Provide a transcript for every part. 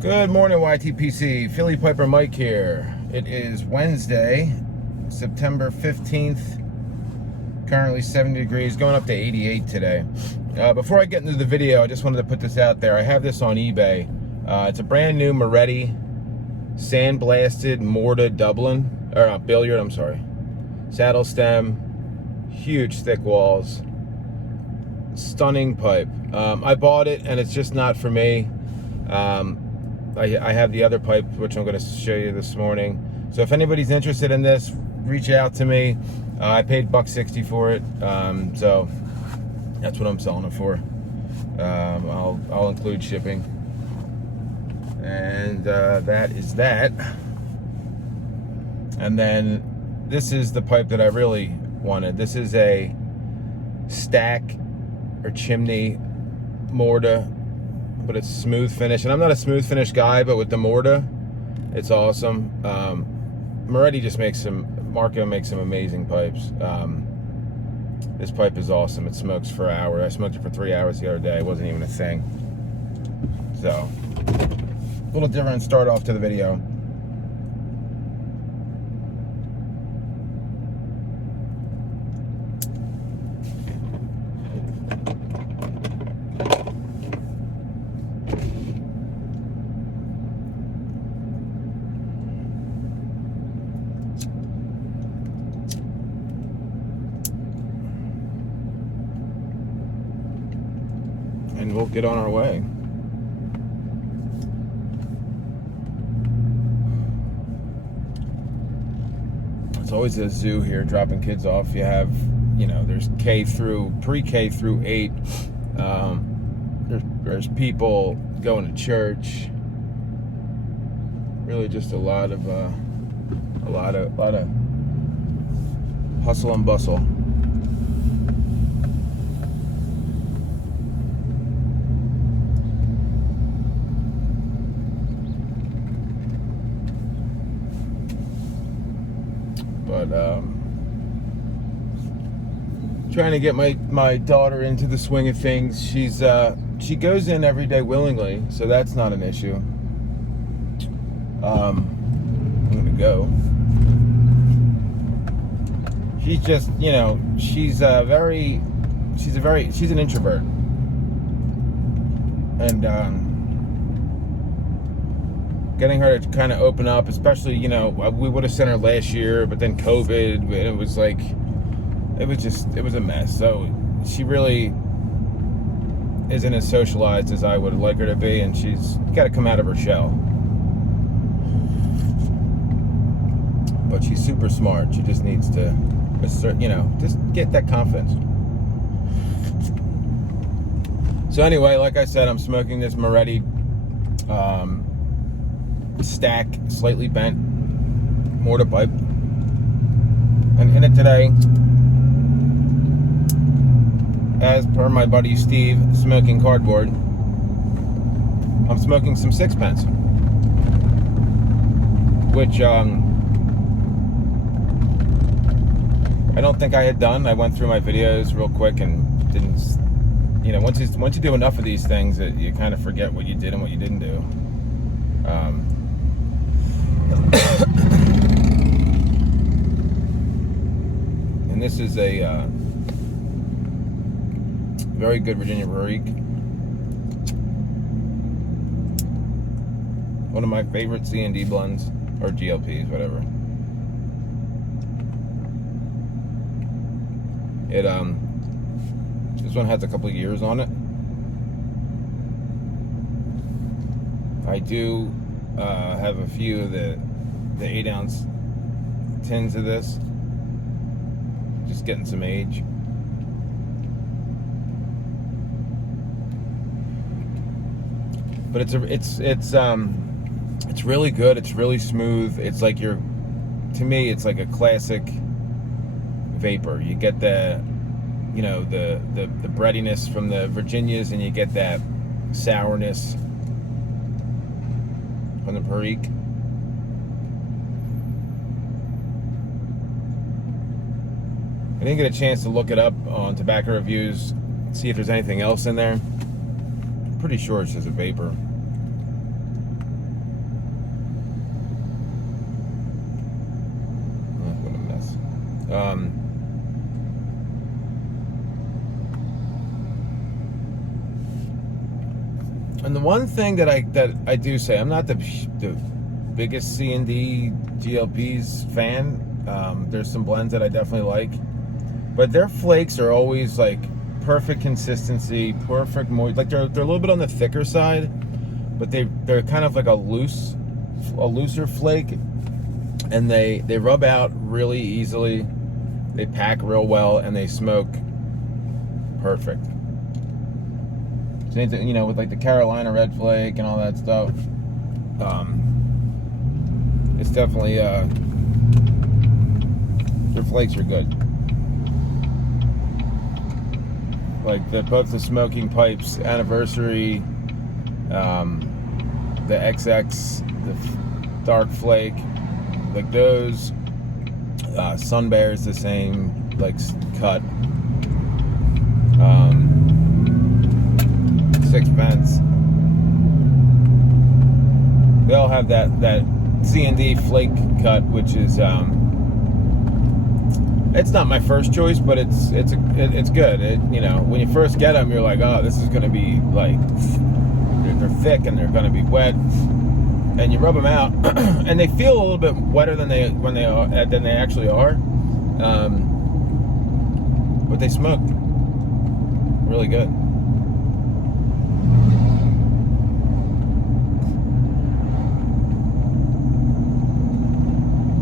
Good morning, YTPC. Philly Piper Mike here. It is Wednesday, September 15th. Currently 70 degrees, going up to 88 today. Before I get into the video, I just wanted to put this out there. I have this on eBay. It's a brand new Moretti sandblasted mortar billiard, I'm sorry. Saddle stem, huge thick walls, stunning pipe. I bought it and it's just not for me. I have the other pipe, which I'm going to show you this morning. So if anybody's interested in this, reach out to me. I paid $1.60 for it, so that's what I'm selling it for. I'll include shipping, and that is that. And then this is the pipe that I really wanted. This is a stack or chimney mortar, but it's smooth finish, and I'm not a smooth finish guy, but with the mortar, it's awesome. Moretti just makes some amazing pipes. This pipe is awesome. It smokes for an hour. I smoked it for 3 hours the other day. It wasn't even a thing. So, a little different start off to the video. And we'll get on our way. It's always a zoo here, dropping kids off. You have, there's pre-K through 8. There's people going to church. Really, just a lot of hustle and bustle. But trying to get my daughter into the swing of things. She goes in every day willingly, so that's not an issue. I'm gonna go. She's just, she's an introvert, and getting her to kind of open up, especially, we would have sent her last year, but then COVID, and it was a mess. So she really isn't as socialized as I would like her to be, and she's got to come out of her shell. But she's super smart. She just needs to, just get that confidence. So anyway, like I said, I'm smoking this Moretti stack, slightly bent mortar pipe, and in it today, as per my buddy Steve smoking cardboard, I'm smoking some Sixpence, which I don't think I had done. I went through my videos real quick and didn't, once you do enough of these things, you kind of forget what you did and what you didn't do. And this is a very good Virginia Barrique. One of my favorite C&D blends, or GLPs, whatever. This one has a couple of years on it. I do have a few of the 8-ounce tins of this. Just getting some age. But it's really good. It's really smooth. It's like to me, it's like a classic vapor. You get the breadiness from the Virginias, and you get that sourness from the Barrique. I didn't get a chance to look it up on tobacco reviews, see if there's anything else in there. I'm pretty sure it's just a vapor. And the one thing that I do say, I'm not the biggest C&D GLPs fan. There's some blends that I definitely like, but their flakes are always like perfect consistency, perfect moist. Like they're a little bit on the thicker side, but they're kind of like a looser flake, and they rub out really easily. They pack real well, and they smoke perfect. Same thing, with like the Carolina Red Flake and all that stuff. It's definitely their flakes are good. Like both the Smoking Pipes Anniversary, the XX, the Dark Flake, like those. Sun Bear's the same, like cut. Sixpence. They all have that C&D flake cut, which is it's not my first choice, but it's good. When you first get them, you're like, oh, this is gonna be like they're thick and they're gonna be wet, and you rub them out, and they feel a little bit wetter than they actually are, but they smoke really good.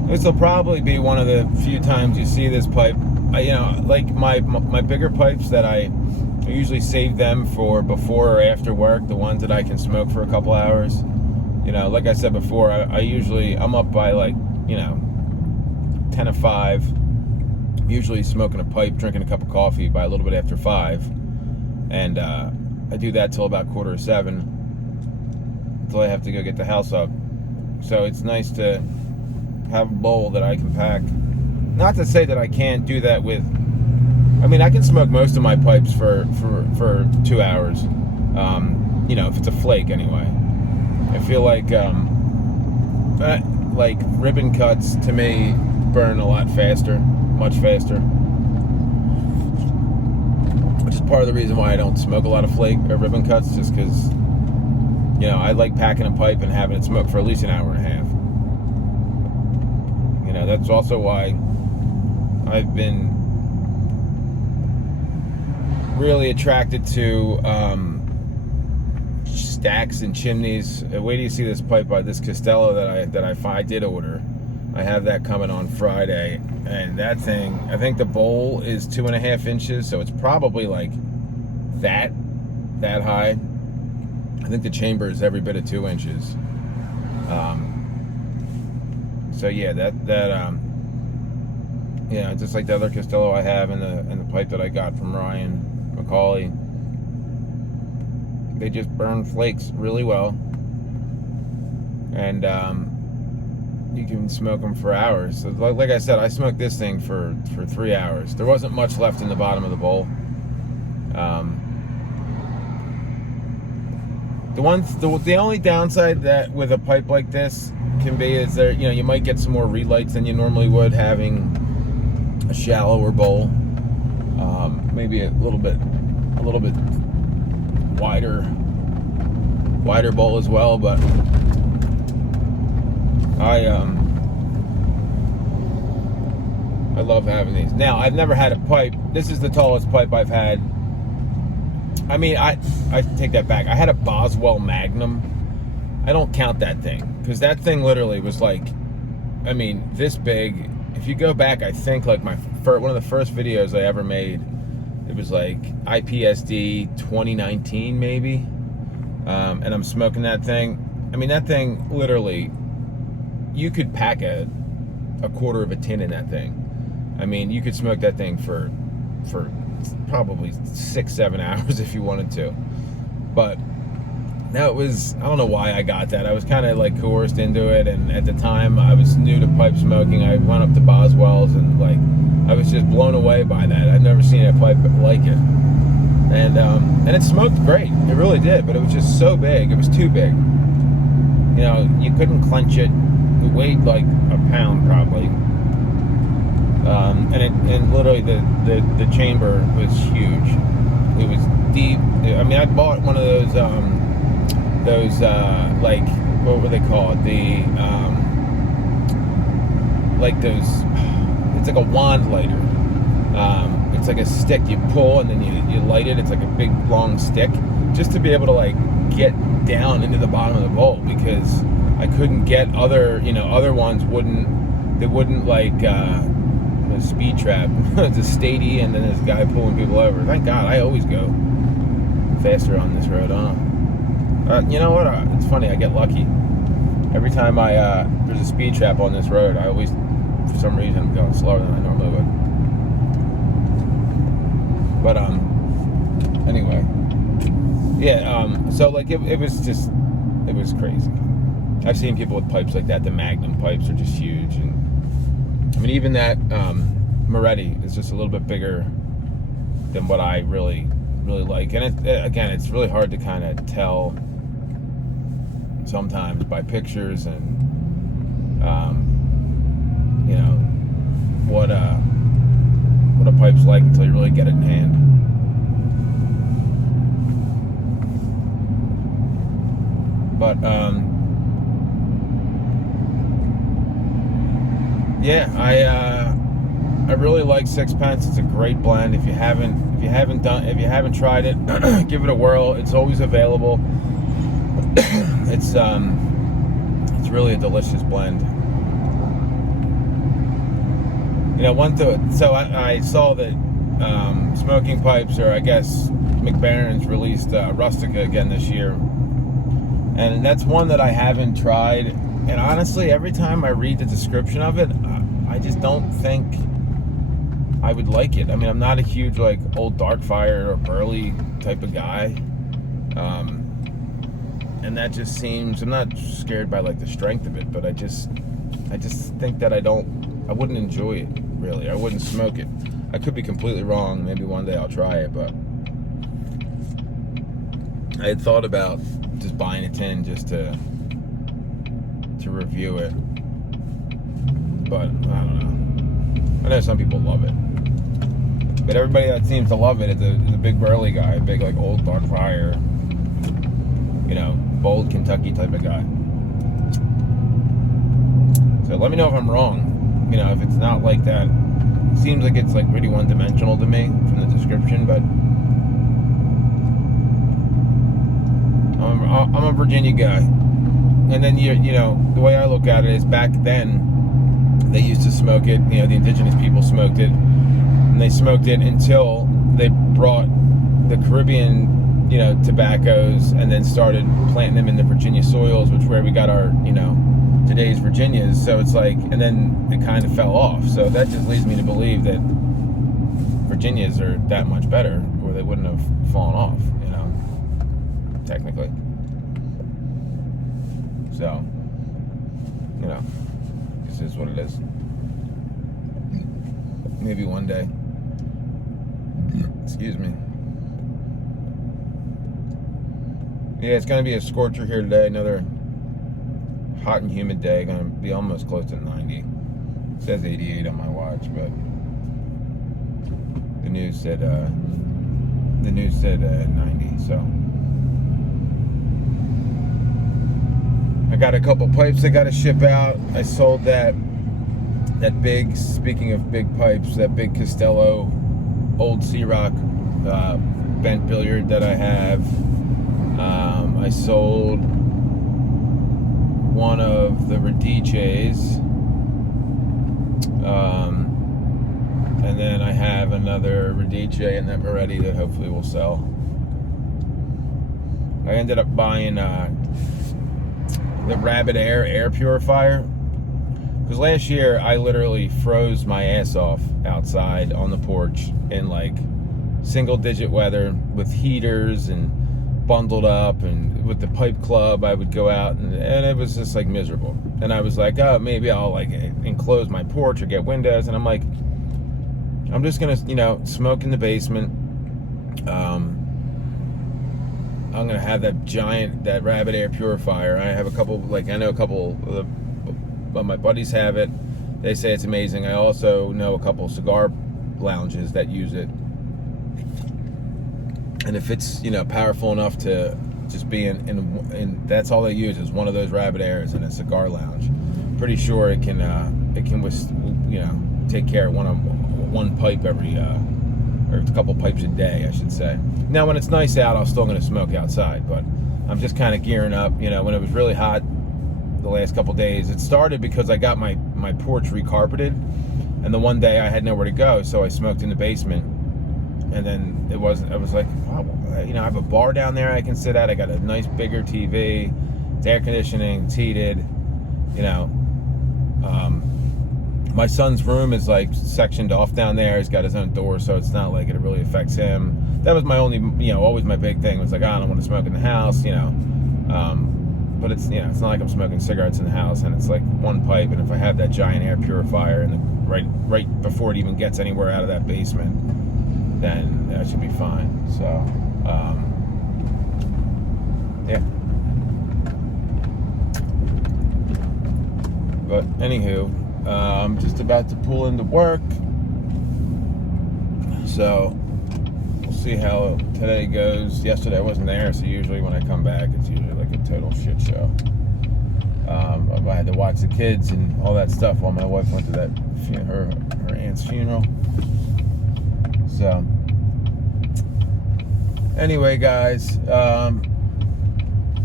This will probably be one of the few times you see this pipe. Like my bigger pipes that I usually save them for before or after work, the ones that I can smoke for a couple hours. Like I said before, I'm up by like 10 to 5, usually smoking a pipe, drinking a cup of coffee by a little bit after 5, and I do that till about 6:45, until I have to go get the house up. So it's nice to have a bowl that I can pack. Not to say that I can't do that with, I can smoke most of my pipes for 2 hours, if it's a flake anyway. I feel like ribbon cuts to me burn a lot faster, much faster, which is part of the reason why I don't smoke a lot of flake or ribbon cuts, just because I like packing a pipe and having it smoke for at least an hour and a half. That's also why I've been really attracted to stacks and chimneys. Wait till you see this pipe by this Costello that I did order. I have that coming on Friday, and that thing, I think the bowl is 2.5 inches, so it's probably like that high. I think the chamber is every bit of 2 inches. So yeah, just like the other Costello I have, and the pipe that I got from Ryan McCauley, they just burn flakes really well, and you can smoke them for hours. So like I said, I smoked this thing for 3 hours. There wasn't much left in the bottom of the bowl. The only downside that with a pipe like this can be is there, you might get some more relights than you normally would having a shallower bowl. Maybe a little bit wider bowl as well, but I love having these. Now, I've never had a pipe. This is the tallest pipe I've had. I take that back. I had a Boswell Magnum. I don't count that thing, because that thing literally was like, this big. If you go back, I think like one of the first videos I ever made, it was like IPSD 2019 maybe, and I'm smoking that thing. That thing literally, you could pack a quarter of a tin in that thing. You could smoke that thing for probably 6-7 hours if you wanted to. But now I don't know why I got that. I was kind of like coerced into it, and at the time I was new to pipe smoking. I went up to Boswell's, and like I was just blown away by that. I'd never seen a pipe like it, and it smoked great. It really did, but it was just so big. It was too big. You couldn't clench it. It weighed like a pound probably. and literally the chamber was huge. It was deep. I mean, I bought one of those like, what were they called? Like those, it's like a wand lighter. It's like a stick you pull and then you light it. It's like a big long stick, just to be able to like get down into the bottom of the bowl, because I couldn't get other ones wouldn't like a speed trap. It's a Stady, and then this guy pulling people over. Thank God I always go faster on this road, huh? You know what? It's funny, I get lucky. Every time there's a speed trap on this road, I always, for some reason, I'm going slower than I normally would. But anyway, yeah. So like it was crazy. I've seen people with pipes like that. The Magnum pipes are just huge, and I mean even that Moretti is just a little bit bigger than what I really like. And it's really hard to kind of tell sometimes by pictures and what a pipe's like until you really get it in hand. But yeah, I really like Sixpence. It's a great blend. If you haven't tried it, give it a whirl. It's always available. It's really a delicious blend. So I saw that Smoking Pipes, or I guess McBaron's, released Rustica again this year, and that's one that I haven't tried. And honestly, every time I read the description of it, I just don't think I would like it. I mean, I'm not a huge like Old Darkfire or Burley type of guy, and that just seems, I'm not scared by like the strength of it, but I just think that I wouldn't enjoy it, really. I wouldn't smoke it. I could be completely wrong. Maybe one day I'll try it, but I had thought about just buying a tin just to review it, but I don't know. I know some people love it, but everybody that seems to love it is a big Burley guy, a big like Old Darkfire, bold Kentucky type of guy. So let me know if I'm wrong. If it's not like that. It seems like it's like pretty one-dimensional to me from the description, but I'm a Virginia guy. And then the way I look at it is, back then they used to smoke it. The indigenous people smoked it, and they smoked it until they brought the Caribbean tobaccos and then started planting them in the Virginia soils, which where we got our today's Virginias. So it's like, and then it kind of fell off. So that just leads me to believe that Virginias are that much better, or they wouldn't have fallen off, technically. So, this is what it is. Maybe one day. Excuse me. Yeah, it's going to be a scorcher here today. Another hot and humid day. Going to be almost close to 90. It says 88 on my watch, but the news said 90. So I got a couple pipes I got to ship out. I sold that big, speaking of big pipes, that big Costello old Ciroc bent billiard that I have. I sold one of the Radices, and then I have another Radice and that Moretti that hopefully will sell. I ended up buying the Rabbit air purifier, because last year I literally froze my ass off outside on the porch in like single digit weather with heaters and bundled up, and with the pipe club I would go out and it was just like miserable. And I was like, oh, maybe I'll like enclose my porch or get windows, and I'm like, I'm just gonna smoke in the basement. I'm gonna have that Rabbit air purifier. I have a couple, I know a couple of my buddies have it. They say it's amazing. I also know a couple cigar lounges that use it. And if it's, you know, powerful enough to just be in that's all they use is one of those rabbit airs in a cigar lounge. Pretty sure it can you know, take care of one pipe every or a couple pipes a day, I should say. Now, when it's nice out, I'm still going to smoke outside, but I'm just kind of gearing up. You know, when it was really hot the last couple days, it started because I got my porch recarpeted, and the one day I had nowhere to go, so I smoked in the basement. And then I was like, wow, you know, I have a bar down there I can sit at. I got a nice bigger TV, it's air conditioning, it's heated, you know. My son's room is like sectioned off down there. He's got his own door, so it's not like it really affects him. That was my only, you know, always my big thing was like, I don't want to smoke in the house, you know. But it's, you know, it's not like I'm smoking cigarettes in the house, and it's like one pipe. And if I have that giant air purifier and right before it even gets anywhere out of that basement, then that should be fine. So, yeah. But anywho, I'm just about to pull into work, so we'll see how today goes. Yesterday I wasn't there, so usually when I come back, it's usually like a total shit show. I had to watch the kids and all that stuff while my wife went to that her aunt's funeral. So anyway, guys, hope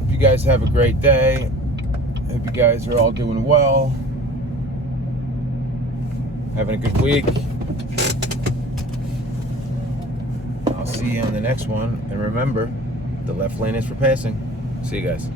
you guys have a great day. Hope you guys are all doing well, having a good week. I'll see you on the next one, and remember, the left lane is for passing. See you guys.